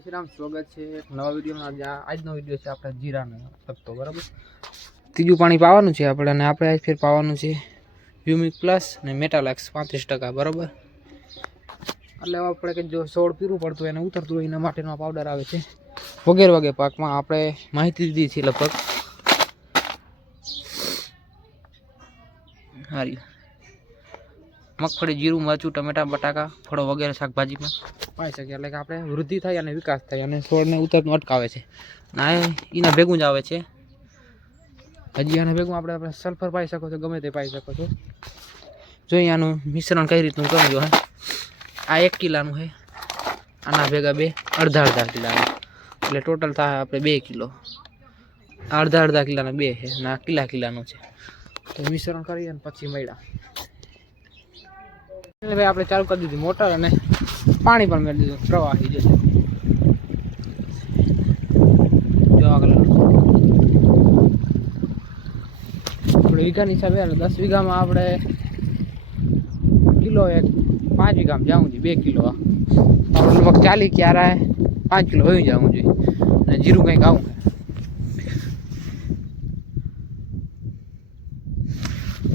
જય શ્રી રામ, સ્વાગત છે એક નવા વિડીયોમાં। આજનો વિડીયો છે આપણે જીરાનો પત્તો, બરાબર। ત્રીજું પાણી પાવાનું છે આપણે, અને આપણે આજ ફેર પાવાનું છે હ્યુમિક પ્લસ અને મેટાલેક્સ 35%, બરાબર। એટલે આપણે કે જો છોડ પીરું પડતું એને ઉતરતું હોય એના માટેનો પાવડર આવે છે વગેરે વગેરે પાકમાં આપણે માહિતી દીધી છે લગભગ હારી। મગફળી, જીરું, મરચું, ટમેટા, બટાકા, ફળો વગેરે શાકભાજીમાં પાઈ શકીએ, એટલે કે આપણે વૃદ્ધિ થાય અને વિકાસ થાય અને છોડને ઉતરતું અટકાવે છે। ના એના ભેગું જ આવે છે। હજી આના ભેગું આપણે સલ્ફર પાઈ શકો છો, ગમે તે પાઈ શકો છો। જોઈએ આનું મિશ્રણ કઈ રીતનું કરજો હે। આ 1 કિલોનું છે, આના ભેગા બે અડધા કિલોનું, એટલે ટોટલ થાય આપણે 2 કિલો। અડધા કિલોના 2 છે, ના કિલાનું છે। તો મિશ્રણ કરીએ ને પછી મળ્યા ભાઈ આપણે ચાલુ કરી દીધી મોટર અને પાણી પણ મેળવી દીધું પ્રવાહી જશે। જો આગળ આપણે વીઘાની હિસાબે 10 વીઘામાં આપણે કિલો 5 વીઘામાં જાવું જોઈએ 2 કિલો આપણે લગભગ 40 ક્યારા 5 કિલો હોઈ જવું જોઈએ। અને જીરું કંઈક આવું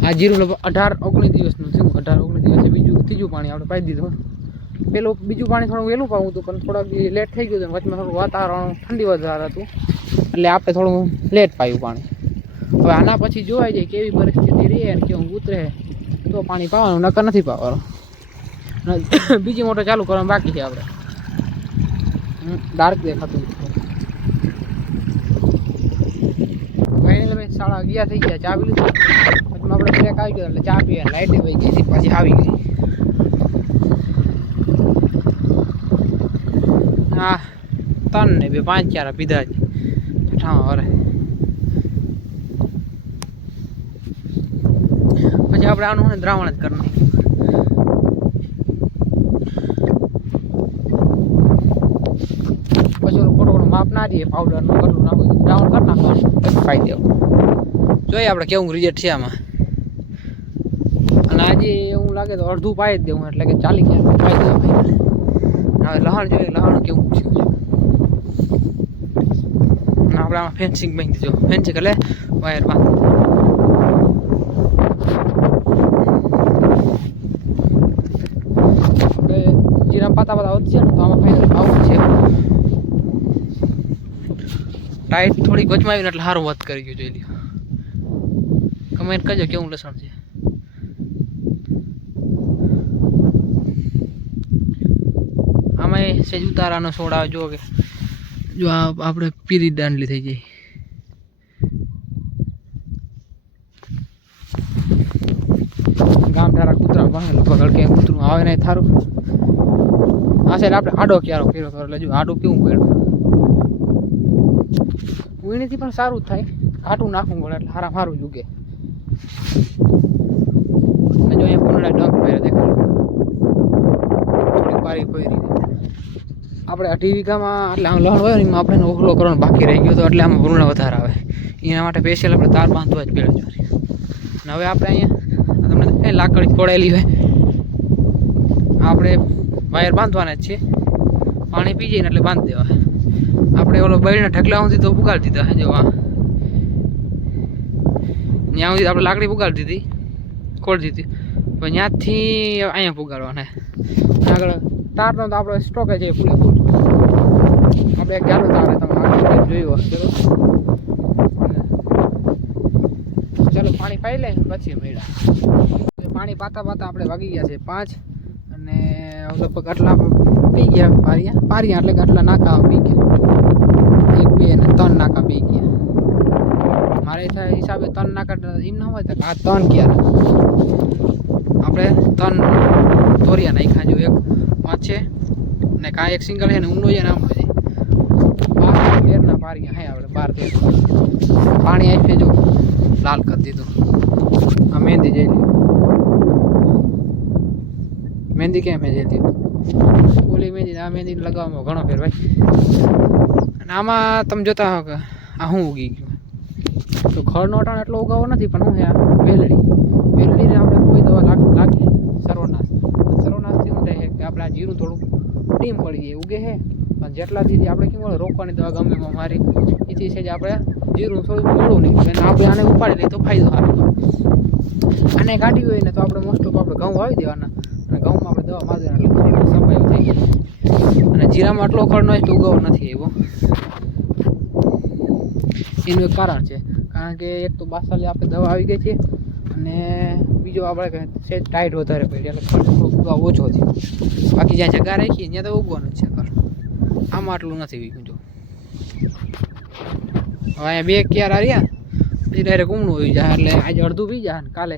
આ જીરું લગભગ 18-19 દિવસનું થયું। 18-19 દિવસે ત્રીજું પાણી આપણે પાઈ દીધું। બીજું પાણી થોડું વહેલું પાવું હતું, પણ થોડાક લેટ થઈ ગયું હતું। વચમાં થોડું વાતાવરણ ઠંડી વધારે હતું, એટલે આપણે થોડું લેટ પાયું પાણી। હવે આના પછી જોવાઈ જાય કેવી પરિસ્થિતિ રહે અને કેવું ઉતરે તો પાણી પાવાનું, નકર નથી પાવાનું। બીજી મોટર ચાલુ કરવાનું બાકી છે આપણે। ડાર્ક દેખાતું ભાઈ 11:30 થઈ ગયા, ચા પી લીધું। આપણે બ્રેક આવી ગયો એટલે ચા પીએ, લાઈટ વહી ગઈ પછી આવી ગઈ। હા 3 ને 2 5 ક્યારા પીધા છે ઠામાં વરે। પછી આપણે આનું ને દ્રાવણ જ કરવાનું। પછી ઓલું થોડું માપ ના દઈએ પાવડરનું, કેટલું નાખવું દ્રાવણ કરી નાખવાનું પછી ખાઈ દેવું। જોઈએ આપણે કેવું રિઝલ્ટ છે આમાં। અને આજે એવું લાગે તો અડધું પાઈ જ દેવું, એટલે કે 40 ક્યારા પાઈ દેવું। હવે લહણ જોઈએ, લહણ કેવું છે આપણે આમાં ફેન્સિંગ બાંધી દીધો। ફેન્સિંગ એટલે વાયર બાંધી જીરા પાતા વધશે ને તો આમાં ફાઈનલ આવું છે। ટાઈટ થોડીક વચમાં આવીને એટલે સારું વાત કરી ગયું। જોઈ લ્યો, કમેન્ટ કરજો કેવું લસણ છે। આમાં સેજ ઉતારાનો છોડ આવે, જો કે જો આપણે પીરી દાંડલી થઈ જાય। ગામ ધારા કૂતરા ભણેલો પકડ કે કૂતરું આવે નહીં થારું। આ સાઈડ આપણે આડો ક્યારો કર્યો હતો, એટલે જો આડું કેવું પડ્યું। વીણીથી પણ સારું જ થાય, ઘાટું નાખવું પડે એટલે સારું જ ઉગે। જો અહીંયા પૂનડા ડંક ફેર દેખાડો, થોડી પારી ફરી આપણે 18 વીઘામાં એટલે આમ લહણ હોય ને એમાં આપણે ઓખલો કરવાનો બાકી રહી ગયો હતો, એટલે આમાં ભૂરણા વધારે આવે। એના માટે સ્પેશિયલ આપણે તાર બાંધવા જ પડે છે। અને હવે આપણે અહીંયા તમને લાકડી ખોડાયેલી હોય, આપણે વાયર બાંધવાના જ છે। પાણી પી જાય ને એટલે બાંધી દેવા। આપણે ઓલો બળીના ઢગલા સુધી તો પુગાડી દીધા। જો ત્યાં સુધી આપણે લાકડી પુગાડી દીધી, ખોડી દીધી, પણ ત્યાંથી અહીંયા પુગાડવાના। આગળ તારનો તો આપણે સ્ટોક છે પૂરેપૂરો। આપણે એક ચાલુ તાર તમે આગળ જોયું હશે, ચાલો પાણી પાઈ લે પછી મેળા। પાણી પાતા આપણે વાગી ગયા છે 5, અને લગભગ આટલા પી ગયા પારિયા એટલે કે આટલા નાકા પી ગયા। 1 2 અને 3 નાકા પી ગયા। મારે હિસાબે 3 નાકા એમ ના હોય તો આ 3 ક્યારે આપણે 3 ધોરિયા નાખ્યા। જો એક છે ને કા એક સિંગલ છે ને ઊંડો છે ને આમ છે 12-13 પારિયા હે આપણે 12-13 પાણી આપીને જો લાલ કરી દીધું। આ મહેંદી જઈ મહેંદી કેમ હે જતી ઓલી મહેંદી આ મહેંદી લગાવવામાં ઘણો ફેર ભાઈ। અને આમાં તમે જોતા હો કે આ શું ઉગી ગયું તો ખળનો અટાણ એટલો ઉગાવો નથી, પણ શું છે આ વેલડીને આપણે કોઈ દવા લાગીએ સર્વનાશથી શું થાય કે આપણે આ જીરું થોડુંક ડીમ પડી જાય, ઉગે છે પણ જેટલા દીધી આપણે કેમ મળે રોકવાની દવા ગમે એમાં મારી એથી છે જ આપણે જીરું થોડું મોડું નહીં એટલે આપણે આને ઉપાડી લઈએ તો ફાયદો સારો આને કાઢી હોય ને તો આપણે મોસ્ટ ઓફ આપણે ઘઉં વાવી દેવાના અને ઘઉંમાં આપણે દવા મારી દેવાના એટલે સફાઈ થઈ ગઈ અને જીરામાં આટલો ખડ ન તો ઉગાવો નથી એવો એનું એક કારણ છે કારણ કે એક તો બાસાલી આપણે દવા આવી ગઈ છે અને બીજો આપણે સેજ ટાઈટ વધારે પડી એટલે ખડ ઉગાવ ઓછો થયો બાકી જ્યાં જગ્યા રાખીએ ત્યાં તો ઉગવાનું જ છે ખડ આમાં આટલું નથી વીક્યું જો હવે અહીંયા 2 ક્યારા રહ્યા પછી ડાયરેક્ટ ઉમણું આવી જાય એટલે આજે અડધું પી જાય ને કાલે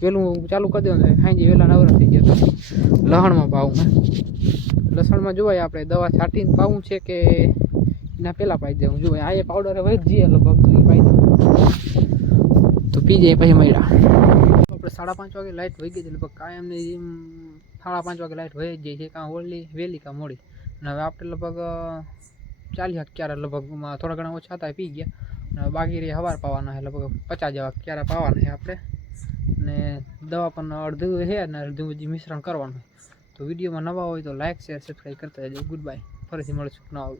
વહેલું ચાલુ કરી દેવાનું સાંજે વહેલા નવરા થઈ ગયા લસણમાં પાવું લસણમાં જોવાય આપણે દવા છાંટીને પાવું છે કે એના પહેલાં પાઈ દેવું જોવાય આ પાવડર વહી જઈએ લગભગ તો એ પાઈ દેવું તો પી જાય પછી મળ્યા આપણે 5:30 વાગે લાઇટ વહી ગઈ છે લગભગ કાયમની 5:30 વાગે લાઇટ વહી જ જાય છે કાં વહેલી કાં મોડી અને હવે આપણે લગભગ 40 ક્યારા લગભગમાં થોડા ઘણા ઓછા હતા પી ગયા અને બાકી રહી હવાર પાવાના છે લગભગ 50 જેવા ક્યારા પાવાના છે આપણે અને દવા પણ અડધું છે અને અડધું હજી મિશ્રણ કરવાનું તો વિડીયોમાં નવા હોય તો લાઇક શેર સબસ્ક્રાઈબ કરતા જજો ગુડ બાય ફરીથી મળશું નવા